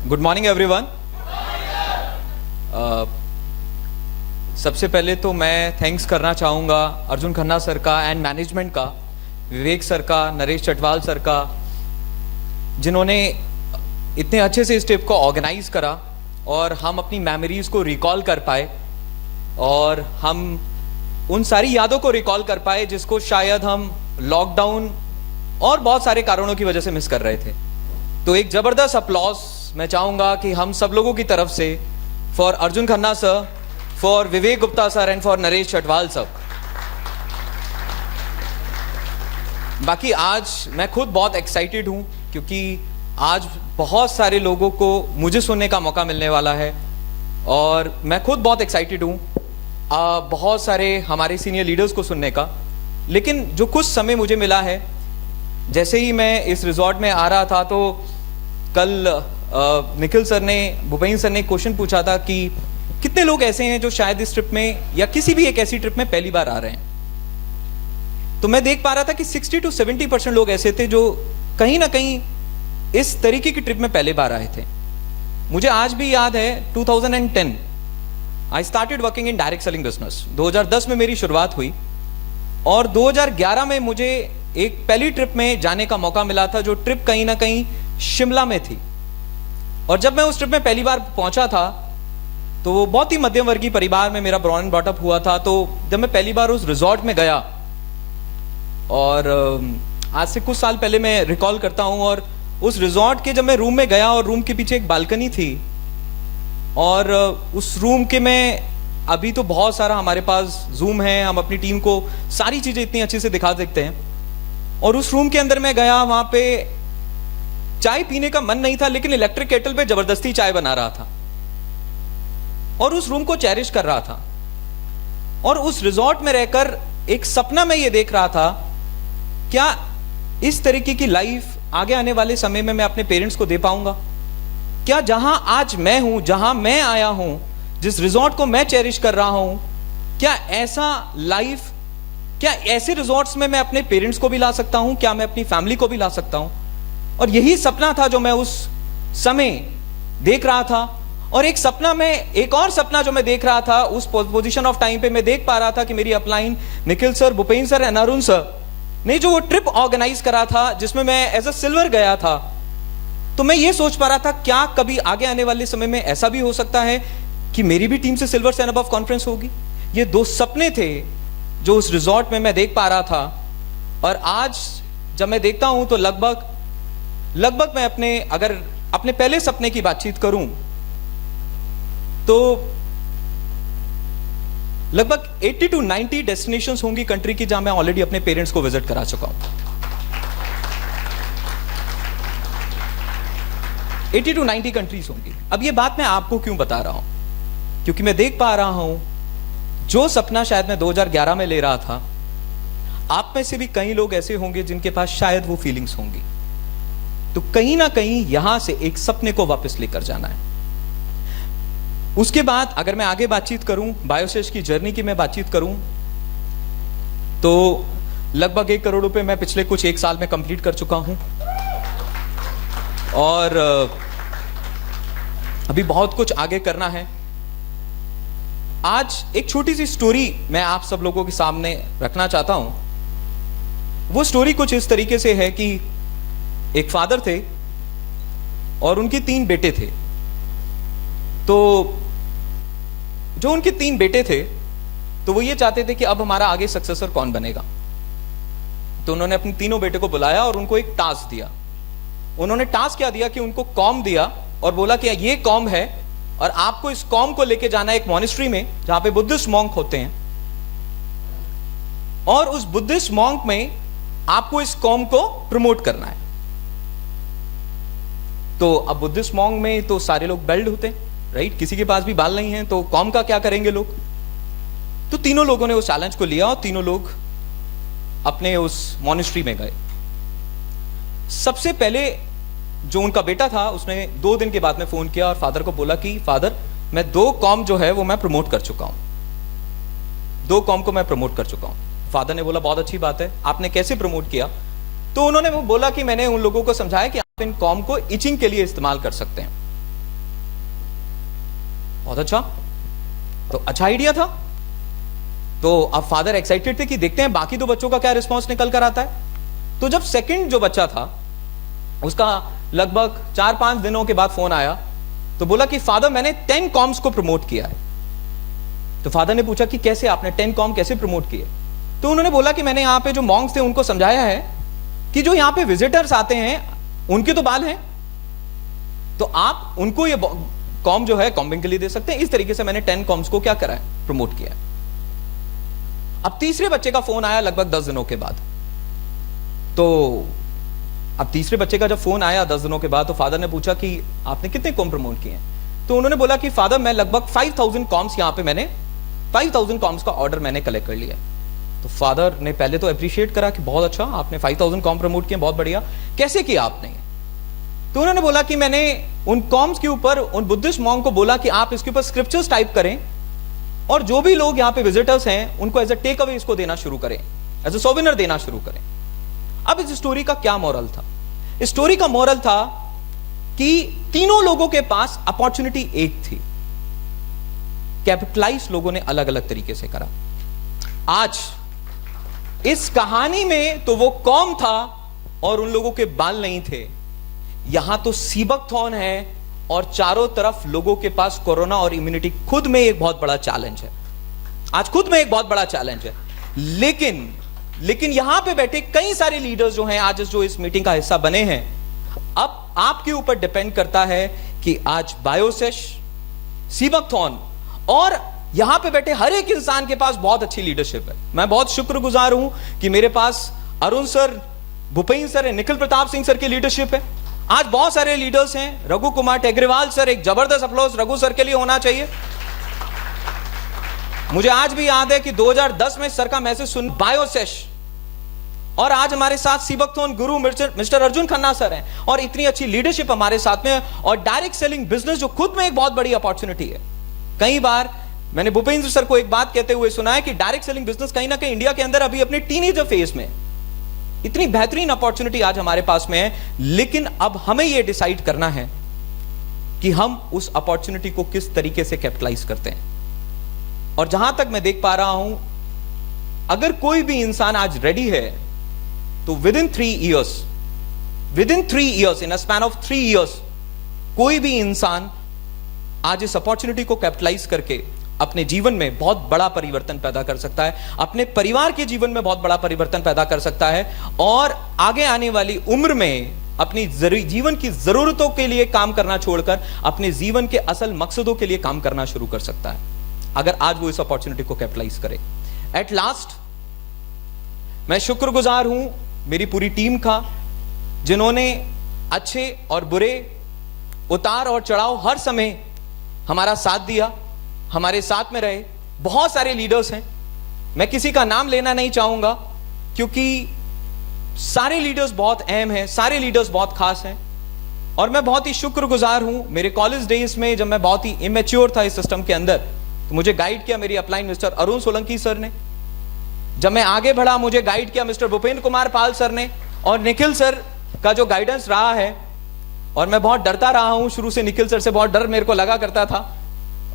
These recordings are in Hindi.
Good morning everyone. सबसे पहले तो मैं थैंक्स करना चाहूँगा अर्जुन खन्ना सर का एंड मैनेजमेंट का, विवेक सर का, नरेश चटवाल सर का, जिन्होंने इतने अच्छे से इस ट्रिप को ऑर्गेनाइज करा और हम अपनी मेमोरीज को रिकॉल कर पाए और हम उन सारी यादों को रिकॉल कर पाए जिसको शायद हम लॉकडाउन और बहुत सारे कारणों की वजह से मिस कर रहे थे। तो एक जबरदस्त अपलॉज मैं चाहूंगा कि हम सब लोगों की तरफ से for Arjun Khanna sir, for Vivek Gupta sir and for Naresh Chatwal sir. बाकी आज मैं खुद बहुत एक्साइटेड हूं क्योंकि आज बहुत सारे लोगों को मुझे सुनने का मौका मिलने वाला है और मैं खुद बहुत एक्साइटेड हूं बहुत सारे हमारे सीनियर लीडर्स को सुनने का। लेकिन जो कुछ समय मुझे मिला है, जैसे ही मैं इस रिजॉर्ट में आ रहा था तो कल निखिल सर ने, भूपेंद्र सर ने क्वेश्चन पूछा था कि कितने लोग ऐसे हैं जो शायद इस ट्रिप में या किसी भी एक ऐसी ट्रिप में पहली बार आ रहे हैं। तो मैं देख पा रहा था कि 60 to 70% लोग ऐसे थे जो कहीं ना कहीं इस तरीके की ट्रिप में पहले बार आए थे। मुझे आज भी याद है 2010 I started working in direct selling business. 2010 में मेरी शुरुआत हुई और 2011 में मुझे एक पहली ट्रिप में जाने का मौका मिला था, जो ट्रिप कहीं ना कहीं शिमला में थी। और जब मैं उस ट्रिप में पहली बार पहुंचा था तो वो बहुत ही मध्यम वर्गीय परिवार में मेरा बॉर्न एंड ब्रॉट अप हुआ था। तो जब मैं पहली बार उस रिजॉर्ट में गया और आज से कुछ साल पहले मैं रिकॉल करता हूं, और उस रिजॉर्ट के जब मैं रूम में गया और रूम के पीछे एक बालकनी थी और उस रूम के में अभी तो बहुत सारा हमारे पास जूम है, हम अपनी टीम को सारी चीजें इतनी अच्छे से दिखा सकते हैं। और उस रूम के अंदर मैं गया, वहां पे चाय पीने का मन नहीं था लेकिन इलेक्ट्रिक केटल पे जबरदस्ती चाय बना रहा था और उस रूम को चेरिश कर रहा था। और उस रिजॉर्ट में रहकर एक सपना मैं ये देख रहा था, क्या इस तरीके की लाइफ आगे आने वाले समय में मैं अपने पेरेंट्स को दे पाऊंगा? क्या जहां आज मैं हूं, जहां मैं आया हूं, जिस रिजॉर्ट को मैं चेरिश कर रहा हूं, क्या ऐसा लाइफ, क्या ऐसे रिजॉर्ट्स में मैं अपने पेरेंट्स को भी ला सकता हूं? क्या मैं अपनी फैमिली को भी ला सकता हूं? और यही सपना था जो मैं उस समय देख रहा था। और एक सपना में, एक और सपना जो मैं देख रहा था उस पोजीशन ऑफ टाइम पे, मैं देख पा रहा था कि मेरी upline Nikhil sir, Bhupendra sir and Arun sir ने जो ट्रिप ऑर्गेनाइज करा था जिसमें मैं एज अ सिल्वर गया था, तो मैं ये सोच पा रहा था क्या कभी आगे आने वाले समय में ऐसा भी हो सकता है कि मेरी भी टीम से सिल्वर से अबव कॉन्फ्रेंस होगी। ये दो सपने थे जो उस रिजॉर्ट में मैं देख पा रहा था। और आज जब मैं देखता हूं तो लगभग मैं अगर अपने पहले सपने की बातचीत करूं तो लगभग 80 to 90 डेस्टिनेशंस होंगी कंट्री की जहां मैं ऑलरेडी अपने पेरेंट्स को विजिट करा चुका हूं। 80 to 90 कंट्रीज होंगी। अब ये बात मैं आपको क्यों बता रहा हूं? क्योंकि मैं देख पा रहा हूं जो सपना शायद मैं 2011 में ले रहा था, आप में से भी कई लोग ऐसे होंगे जिनके पास शायद वो फीलिंग्स होंगी। तो कहीं ना कहीं यहां से एक सपने को वापस लेकर जाना है। उसके बाद अगर मैं आगे बातचीत करूं, बायोसेज की जर्नी की मैं बातचीत करूं, तो लगभग 1 करोड़ रुपए मैं पिछले कुछ 1 साल में कंप्लीट कर चुका हूं और अभी बहुत कुछ आगे करना है। आज एक छोटी सी स्टोरी मैं आप सब लोगों के सामने रखना चाहता हूं। वो स्टोरी कुछ इस तरीके से है कि एक फादर थे और उनके 3 बेटे थे। तो जो उनके 3 बेटे थे तो वो ये चाहते थे कि अब हमारा आगे सक्सेसर कौन बनेगा। तो उन्होंने अपने तीनों बेटे को बुलाया और उनको एक टास्क दिया। उन्होंने टास्क क्या दिया कि उनको कॉम दिया और बोला कि ये कॉम है और आपको इस कॉम को लेके जाना है एक मॉनेस्ट्री में जहां पे बुद्धिस्ट मॉन्क होते हैं, और उस बुद्धिस्ट मॉन्क में आपको इस कॉम को प्रमोट करना है। तो अब बुद्धिस्ट मॉन्क में तो सारे लोग बेल्ड होते हैं, राइट? किसी के पास भी बाल नहीं है, तो कॉम का क्या करेंगे लोग? तो तीनों लोगों ने उस चैलेंज को लिया और तीनों लोग अपने उस मॉनेस्ट्री में गए। सबसे पहले जो उनका बेटा था उसने 2 दिन के बाद में फोन किया और फादर को बोला कि फादर, मैं 2 कॉम जो है वो मैं प्रमोट कर चुका हूं, 2 कॉम को मैं प्रमोट कर चुका हूं। फादर ने बोला बहुत अच्छी बात है, आपने कैसे प्रमोट किया? तो उन्होंने वो बोला कि मैंने उन लोगों को समझाया कि आप इन कॉम को इचिंग के लिए इस्तेमाल कर सकते हैं। बहुत अच्छा, तो अच्छा आइडिया था। तो अब फादर एक्साइटेड थे कि देखते हैं बाकी दो बच्चों का क्या रिस्पॉन्स निकल कर आता है। तो जब सेकंड जो बच्चा था उसका लगभग 4-5 दिनों के बाद फोन आया, तो बोला कि फादर मैंने 10 कॉम्स को प्रमोट किया है। तो फादर ने पूछा कि कैसे, आपने 10 कॉम कैसे प्रमोट किए? तो उन्होंने बोला कि मैंने यहां पे जो मॉन्क्स थे उनको समझाया है कि जो यहां पे विजिटर्स आते हैं उनके तो बाल हैं, तो आप उनको ये कॉम जो है कॉम्बिंग के लिए दे सकते हैं। इस तरीके से मैंने 10 कॉम्स को क्या करा है, प्रमोट किया है। अब तीसरे बच्चे का फोन आया लगभग 10 दिनों के बाद। तो अब तीसरे बच्चे का जब फोन आया 10 दिनों के बाद, तो फादर ने पूछा कि आपने कितने कॉम प्रमोट किए हैं? तो उन्होंने बोला कि फादर मैं लगभग 5000 कॉम्स यहां पे मैंने 5000 कॉम्स का ऑर्डर मैंने कलेक्ट कर लिया। तो फादर ने पहले तो अप्रिशिएट करा कि बहुत अच्छा, आपने 5000 कॉम प्रमोट किए, बहुत बढ़िया, कैसे किया आपने? तो उन्होंने बोला कि मैंने उन कॉम्स के ऊपर उन बुद्धिस्ट मॉन्क को बोला कि आप इसके ऊपर स्क्रिप्चर्स टाइप करें और जो भी लोग यहां पे विजिटर्स हैं उनको एज अ टेक अवे इसको देना शुरू करें, एज अ सोवेनियर देना शुरू करें। अब इस स्टोरी का क्या मोरल था? इस स्टोरी का मोरल था कि तीनों लोगों के पास अपॉर्चुनिटी एक थी, कैपिटलाइज लोगों ने अलग अलग तरीके से करा। आज इस कहानी में तो वो कौम था और उन लोगों के बाल नहीं थे, यहां तो सीबकथॉर्न है और चारों तरफ लोगों के पास कोरोना और इम्यूनिटी खुद में एक बहुत बड़ा चैलेंज है, आज खुद में एक बहुत बड़ा चैलेंज है। लेकिन यहां पे बैठे कई सारे लीडर्स जो हैं आज जो इस मीटिंग का हिस्सा बने हैं, अब आपके ऊपर डिपेंड करता है कि आज बायोसेश, सीबकथॉर्न और यहां पे बैठे हर एक इंसान के पास बहुत अच्छी लीडरशिप है। मैं बहुत शुक्रगुजार हूं कि मेरे पास Arun sir, Bhupendra sir, Nikhil Pratap Singh sir की लीडरशिप है। आज बहुत सारे लीडर्स हैं, रघु कुमार टेग्रीवाल सर, एक जबरदस्त अप्लॉज रघु सर के लिए होना चाहिए। मुझे आज भी याद है कि 2010 में सर का मैसेज सुन बायोसेश, और आज हमारे साथ सीबकथॉर्न गुरु मिस्टर अर्जुन खन्ना सर हैं, और इतनी अच्छी लीडरशिप हमारे साथ में, और डायरेक्ट सेलिंग बिजनेस जो खुद में एक बहुत बड़ी अपॉर्चुनिटी है। कई बार मैंने भूपेंद्र सर को एक बात कहते हुए सुना है कि डायरेक्ट सेलिंग बिजनेस कहीं ना कहीं इंडिया के अंदर अभी अपने टीनेजर फेज में, इतनी बेहतरीन अपॉर्चुनिटी आज हमारे पास में है। लेकिन अब हमें यह डिसाइड करना है कि हम उस अपॉर्चुनिटी को किस तरीके से कैपिटलाइज करते हैं। और जहां तक मैं देख पा रहा हूं, अगर कोई भी इंसान आज रेडी है तो with in 3 years, in a span of 3 years, कोई भी इंसान आज इस अपॉर्चुनिटी को कैपिटलाइज करके अपने जीवन में बहुत बड़ा परिवर्तन पैदा कर सकता है, अपने परिवार के जीवन में बहुत बड़ा परिवर्तन पैदा कर सकता है, और आगे आने वाली उम्र में अपनी जीवन की जरूरतों के लिए काम करना छोड़कर अपने जीवन के असल मकसदों के लिए काम करना शुरू कर सकता है, अगर आज वो इस अपॉर्चुनिटी को कैपिटलाइज करे। एट लास्ट मैं शुक्रगुजार हूं मेरी पूरी टीम का, जिन्होंने अच्छे और बुरे, उतार और चढ़ाव हर समय हमारा साथ दिया, हमारे साथ में रहे। बहुत सारे लीडर्स हैं, मैं किसी का नाम लेना नहीं चाहूंगा क्योंकि सारे लीडर्स बहुत अहम हैं, सारे लीडर्स बहुत खास हैं। और मैं बहुत ही शुक्रगुजार हूं, मेरे कॉलेज डेज में जब मैं बहुत ही इमेच्योर था इस सिस्टम के अंदर, तो मुझे गाइड किया मेरी upline mister Arun Solanki sir ने। जब मैं आगे बढ़ा मुझे गाइड किया मिस्टर भूपेंद्र कुमार पाल सर ने, और निखिल सर का जो गाइडेंस रहा है, और मैं बहुत डरता रहा हूं शुरू से, निखिल सर से बहुत डर मेरे को लगा करता था,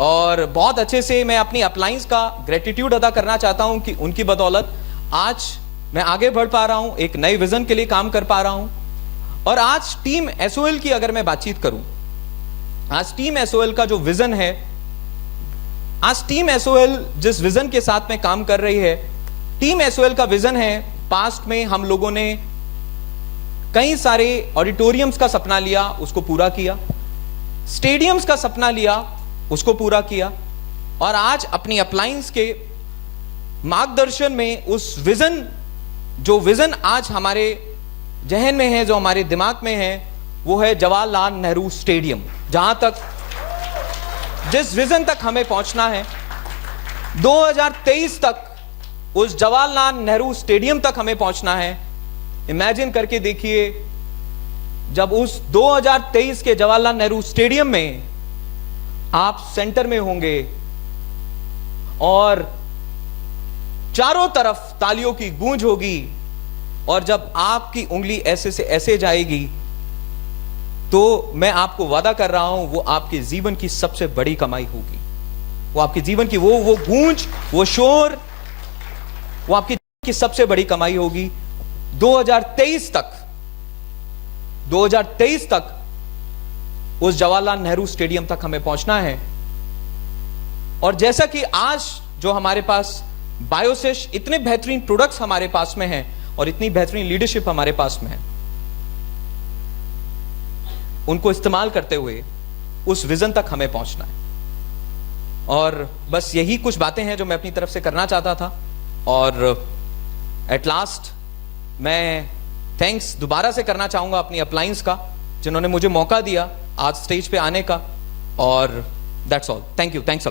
और बहुत अच्छे से मैं अपनी अपलाइंस का ग्रेटिट्यूड अदा करना चाहता हूं कि उनकी बदौलत आज मैं आगे बढ़ पा रहा हूं, एक नए विजन के लिए काम कर पा रहा हूं। और आज टीम एसओएल की अगर मैं बातचीत करूं, आज टीम एसओएल का जो विजन है, आज टीम एसओएल जिस विजन के साथ में काम कर रही है, टीम एसओएल का विजन है, पास्ट में हम लोगों ने कई सारे ऑडिटोरियम्स का सपना लिया, उसको पूरा किया, स्टेडियम्स का सपना लिया, उसको पूरा किया, और आज अपनी अपलाइंस के मार्गदर्शन में उस विजन, जो विजन आज हमारे जहन में है, जो हमारे दिमाग में है, वो है जवाहरलाल नेहरू स्टेडियम। जहां तक जिस विजन तक हमें पहुंचना है, 2023 तक उस जवाहरलाल नेहरू स्टेडियम तक हमें पहुंचना है। इमेजिन करके देखिए, जब उस 2023 के जवाहरलाल नेहरू स्टेडियम में आप सेंटर में होंगे और चारों तरफ तालियों की गूंज होगी, और जब आपकी उंगली ऐसे से ऐसे जाएगी, तो मैं आपको वादा कर रहा हूं वो आपके जीवन की सबसे बड़ी कमाई होगी। वो आपके जीवन की वो गूंज, वो शोर, वो आपकी की सबसे बड़ी कमाई होगी। 2023 तक उस जवाहरलाल नेहरू स्टेडियम तक हमें पहुंचना है। और जैसा कि आज जो हमारे पास बायोसेश इतने बेहतरीन प्रोडक्ट्स हमारे पास में हैं और इतनी बेहतरीन लीडरशिप हमारे पास में है, उनको इस्तेमाल करते हुए उस विजन तक हमें पहुंचना है। और बस यही कुछ बातें हैं जो मैं अपनी तरफ से करना चाहता था। और एट लास्ट मैं थैंक्स दोबारा से करना चाहूंगा अपनी अपलायंस का, जिन्होंने मुझे मौका दिया आज स्टेज पे आने का। और that's all. Thank you, thanks a lot.